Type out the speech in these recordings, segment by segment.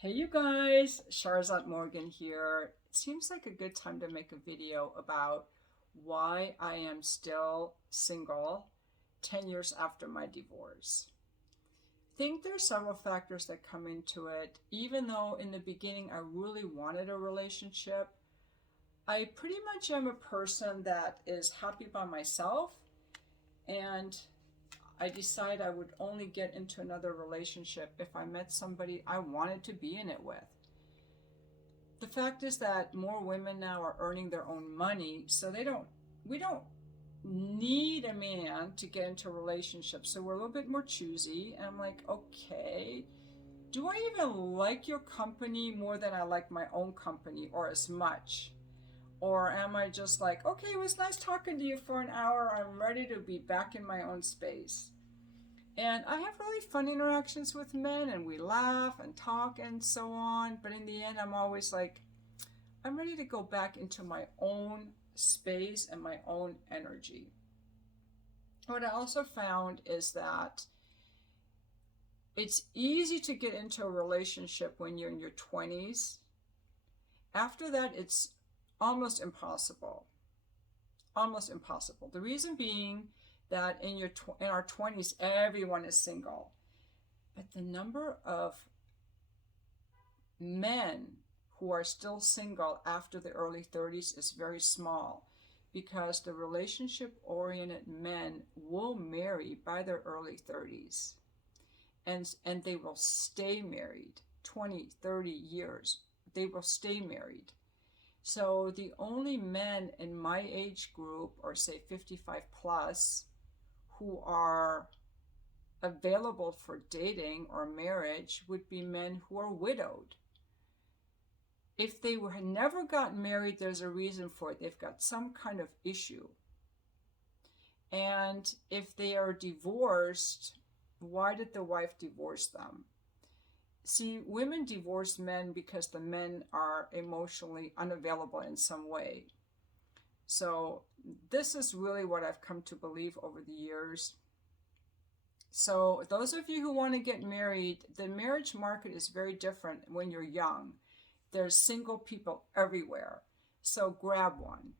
Hey you guys, Sharzad Morgan here. It seems like a good time to make a video about why I am still single 10 years after my divorce. I think there's several factors that come into it. Even though in the beginning I really wanted a relationship, I pretty much am a person that is happy by myself, and I decided I would only get into another relationship if I met somebody I wanted to be in it with. The fact is that more women now are earning their own money, so we don't need a man to get into a relationship. So we're a little bit more choosy. And I'm like, okay, do I even like your company more than I like my own company or as much? Or am I just like, okay, it was nice talking to you for an hour. I'm ready to be back in my own space. And I have really fun interactions with men, and we laugh and talk and so on. But in the end, I'm always like, I'm ready to go back into my own space and my own energy. What I also found is that it's easy to get into a relationship when you're in your 20s. After that, it's almost impossible. Almost impossible. The reason being that in our 20s everyone is single, but the number of men who are still single after the early 30s is very small, because the relationship oriented men will marry by their early 30s, and they will stay married 20, 30 years. They will stay married. So the only men in my age group, or say 55 plus, who are available for dating or marriage would be men who are widowed. If they had never gotten married, there's a reason for it. They've got some kind of issue. And if they are divorced, why did the wife divorce them? See, women divorce men because the men are emotionally unavailable in some way. So this is really what I've come to believe over the years. So those of you who want to get married, the marriage market is very different when you're young. There's single people everywhere. So grab one,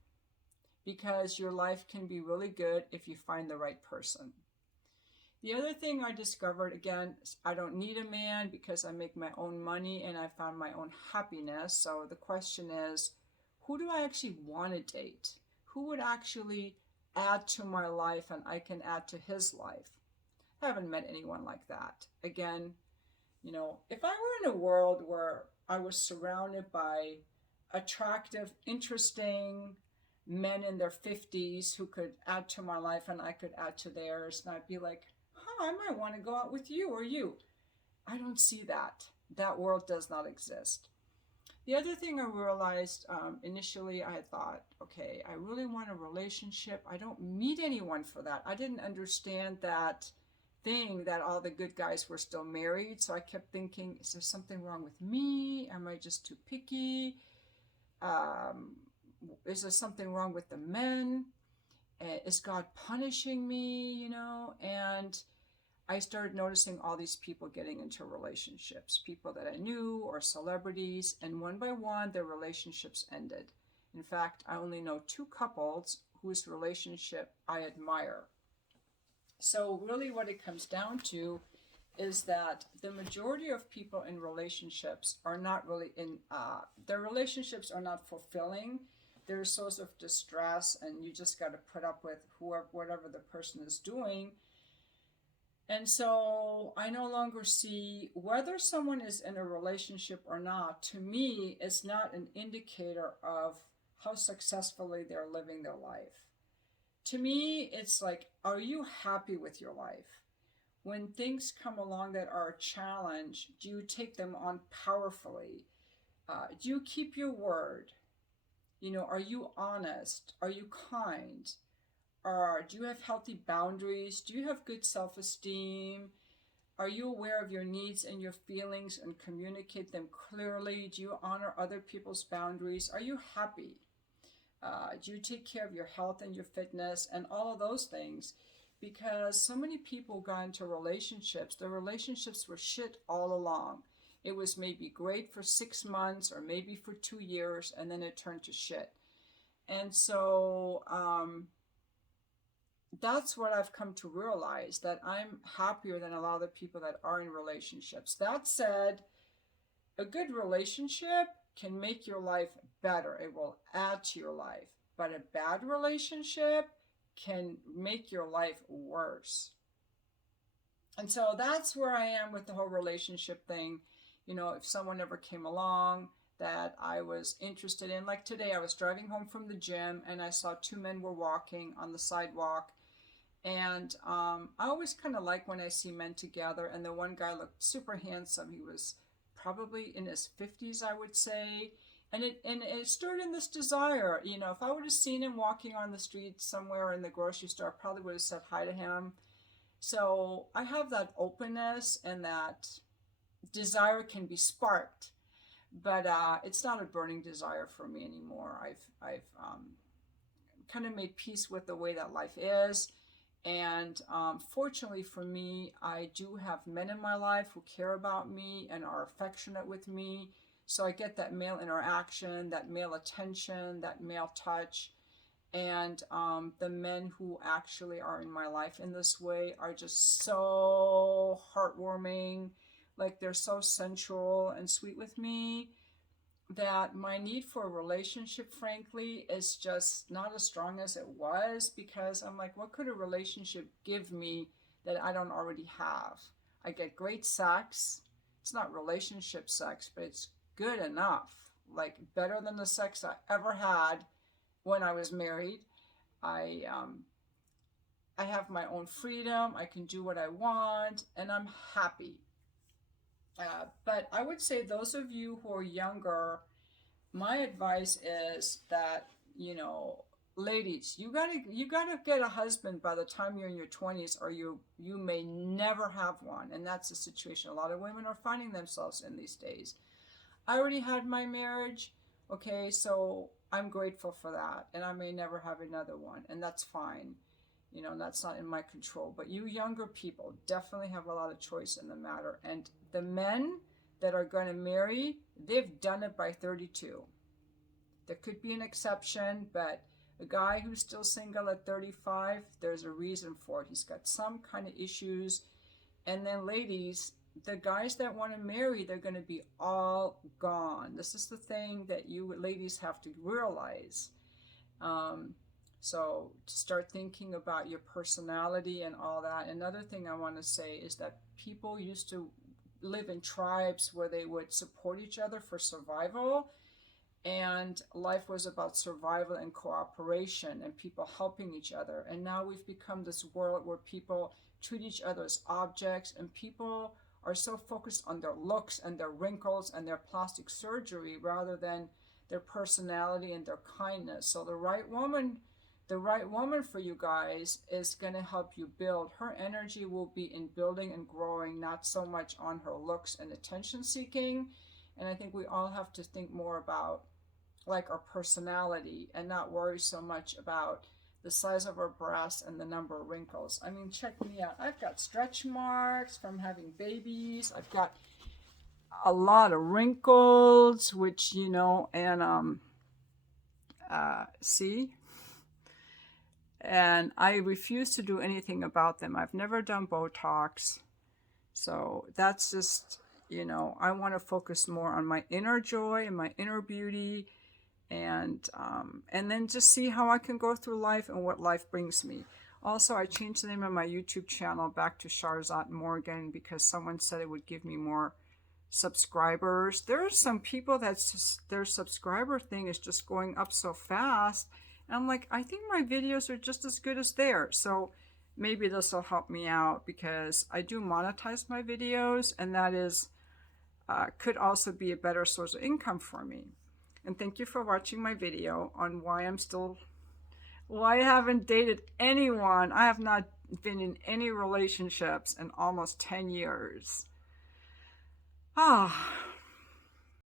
because your life can be really good if you find the right person. The other thing I discovered, again, I don't need a man because I make my own money and I found my own happiness. So the question is, who do I actually want to date? Who would actually add to my life and I can add to his life? I haven't met anyone like that. Again, if I were in a world where I was surrounded by attractive, interesting men in their 50s who could add to my life and I could add to theirs, and I'd be like, I might want to go out with you or you. I don't see that. That world does not exist. The other thing I realized, initially, I thought, okay, I really want a relationship. I don't meet anyone for that. I didn't understand that thing that all the good guys were still married. So I kept thinking, is there something wrong with me? Am I just too picky? Is there something wrong with the men? Is God punishing me? And I started noticing all these people getting into relationships, people that I knew or celebrities, and one by one, their relationships ended. In fact, I only know two couples whose relationship I admire. So really what it comes down to is that the majority of people in relationships are not really their relationships are not fulfilling. They're a source of distress, and you just got to put up with whatever the person is doing. And so I no longer see whether someone is in a relationship or not. To me, it's not an indicator of how successfully they're living their life. To me, it's like, are you happy with your life? When things come along that are a challenge, do you take them on powerfully? Do you keep your word? Are you honest? Are you kind? Do you have healthy boundaries? Do you have good self-esteem? Are you aware of your needs and your feelings and communicate them clearly? Do you honor other people's boundaries? Are you happy? Do you take care of your health and your fitness and all of those things? Because so many people got into relationships. The relationships were shit all along. It was maybe great for 6 months or maybe for 2 years, and then it turned to shit. And so that's what I've come to realize, that I'm happier than a lot of the people that are in relationships. That said, a good relationship can make your life better. It will add to your life. But a bad relationship can make your life worse. And so that's where I am with the whole relationship thing. You know, if someone ever came along that I was interested in, like today I was driving home from the gym and I saw two men were walking on the sidewalk. And I always kind of like when I see men together, and the one guy looked super handsome. He was probably in his 50s, I would say. And it stirred in this desire. You know, if I would have seen him walking on the street somewhere in the grocery store, I probably would have said hi to him. So I have that openness, and that desire can be sparked, but it's not a burning desire for me anymore. I've kind of made peace with the way that life is. And fortunately for me, I do have men in my life who care about me and are affectionate with me. So I get that male interaction, that male attention, that male touch. And the men who actually are in my life in this way are just so heartwarming. Like, they're so sensual and sweet with me, that my need for a relationship, frankly, is just not as strong as it was, because I'm like, what could a relationship give me that I don't already have? I get great sex. It's not relationship sex, but it's good enough. Like, better than the sex I ever had when I was married. I have my own freedom. I can do what I want, and I'm happy. But I would say those of you who are younger, my advice is that, you know, ladies, you gotta get a husband by the time you're in your 20s, or you may never have one. And that's the situation a lot of women are finding themselves in these days. I already had my marriage, okay, so I'm grateful for that, and I may never have another one, and that's fine. You know, that's not in my control. But you younger people definitely have a lot of choice in the matter. And the men that are going to marry, they've done it by 32. There could be an exception, but a guy who's still single at 35, there's a reason for it. He's got some kind of issues. And then ladies, the guys that want to marry, they're going to be all gone. This is the thing that you ladies have to realize. So to start thinking about your personality and all that. Another thing I want to say is that people used to live in tribes where they would support each other for survival, and life was about survival and cooperation and people helping each other. And now we've become this world where people treat each other as objects, and people are so focused on their looks and their wrinkles and their plastic surgery rather than their personality and their kindness. So the right woman for you guys is going to help you build. Her energy will be in building and growing, not so much on her looks and attention seeking. And I think we all have to think more about like our personality and not worry so much about the size of our breasts and the number of wrinkles. I mean, check me out. I've got stretch marks from having babies. I've got a lot of wrinkles, which, you know, and see? And I refuse to do anything about them. I've never done Botox. So that's just, you know, I want to focus more on my inner joy and my inner beauty, and then just see how I can go through life and what life brings me. Also, I changed the name of my YouTube channel back to Sharzat Morgan because someone said it would give me more subscribers. There are some people that's their subscriber thing is just going up so fast. And I'm like, I think my videos are just as good as theirs. So maybe this will help me out, because I do monetize my videos, and that is could also be a better source of income for me. And thank you for watching my video on why I haven't dated anyone. I have not been in any relationships in almost 10 years.